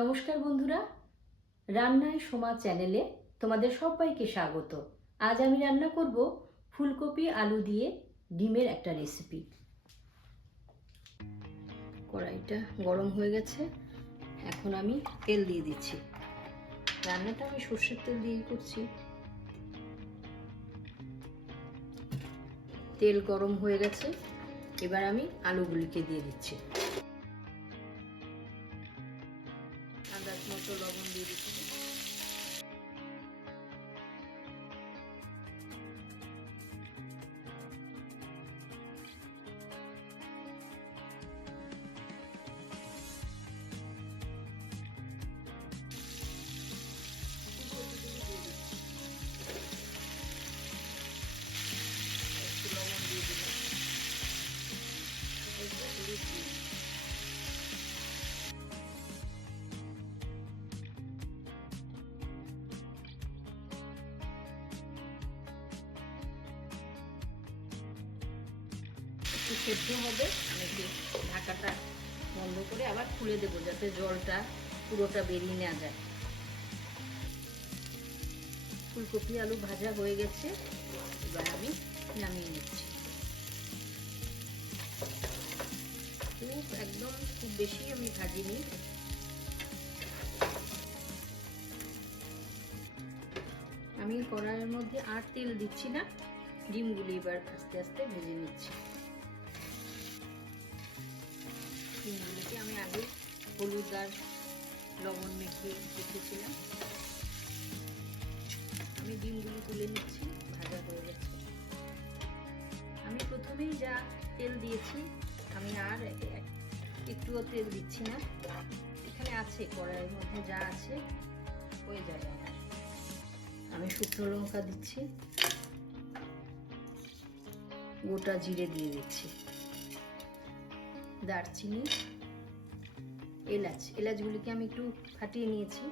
নমস্কার বন্ধুরা, রান্নায় সোমা চ্যানেলে তোমাদের সবাইকে স্বাগত। আজ আমি রান্না করব ফুলকপি আলু দিয়ে ডিমের একটা রেসিপি। কড়াইটা গরম হয়ে গেছে, এখন আমি তেল দিয়ে দিচ্ছি। রান্নাটা আমি সর্ষের তেল দিয়েই করছি। তেল গরম হয়ে গেছে, এবার আমি আলুগুলিকে দিয়ে দিচ্ছি। আন্দাজ মতো লবণ দিয়ে দিচ্ছি। একটু সেদ্ধ হবে, আমি একটু ঢাকাটা বন্ধ করে আবার খুলে দেবো যাতে জলটা পুরোটা বেরিয়ে না যায়। ফুলকপি আলু ভাজা হয়ে গেছে, এবার আমি নামিয়ে নিচ্ছি। খুব বেশি আমি ভাজিনি। আমি কড়াইয়ের মধ্যে আর তেল দিচ্ছি না, ডিমগুলি এবার আস্তে আস্তে ভেজে নিচ্ছি। ডিমগুলিকে আমি আগে হলুদ আর লবণ মেখে রেখেছিলাম। আমি ডিমগুলি তুলে নিচ্ছি, ভাজা হয়ে গেছে। আমি প্রথমেই যা তেল দিয়েছি, আমি আর একটুও তেল দিচ্ছি না। এখানে আছে, কড়াইয়ের মধ্যে যা আছে হয়ে যাবে আমার। আমি শুকনো লঙ্কা দিচ্ছি, গোটা জিরে দিয়ে দিচ্ছি, দারচিনি, এলাচগুলিকে আমি একটু ফাটিয়ে নিয়েছি।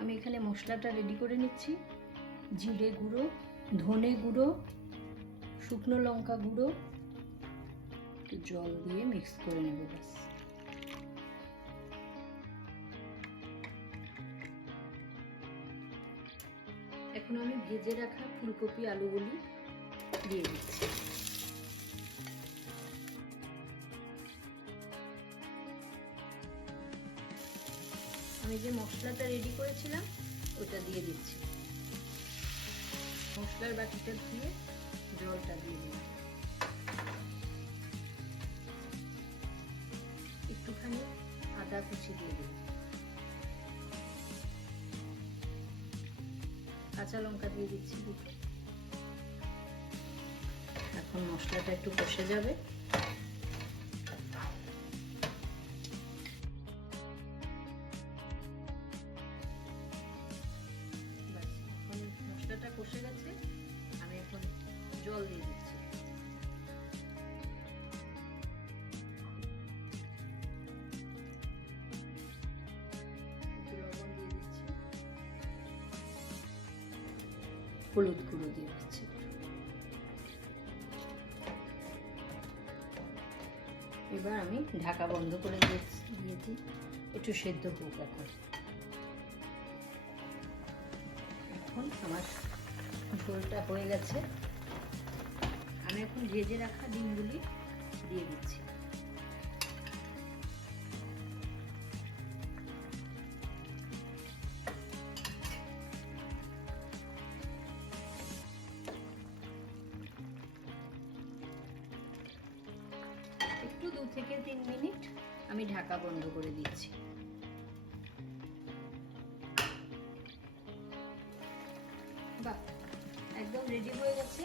আমি এখানে মশলাটা রেডি করে নিচ্ছি। জিরে গুঁড়ো, ধনে গুঁড়ো, শুকনো লঙ্কা গুঁড়ো, একটু জল দিয়ে মিক্স করে নেব ব্যাস। এখন আমি ভেজে রাখা ফুলকপি আলুগুলি দিয়ে দিচ্ছি। আমি যে মশলাটা রেডি করেছিলাম ওটা দিয়ে দিচ্ছি। মশলার বাটিটা দিয়ে জলটা দিয়ে দিলাম। একটুখানি আদা কুচি দিয়ে দিলাম, কাঁচা লঙ্কা দিয়ে দিচ্ছি দুটো। এখন মশলাটা একটু কষে যাবে। মশলাটা কষে গেছে, আমি এখন জল দিয়ে দিচ্ছি। লবণ দিয়ে দিচ্ছি, হলুদ গুঁড়ো দিয়ে দিচ্ছি। এবার আমি ঢাকা বন্ধ করে দিয়েছি, একটু সেদ্ধ হোক। এখন আমার ঝোলটা হয়ে গেছে, আমি এখন ভেজে রাখা ডিমগুলি দিয়ে দিচ্ছি। একটু 2 থেকে 3 মিনিট আমি ঢাকা বন্ধ করে দিচ্ছি। বাহ, একদম রেডি হয়ে গেছে।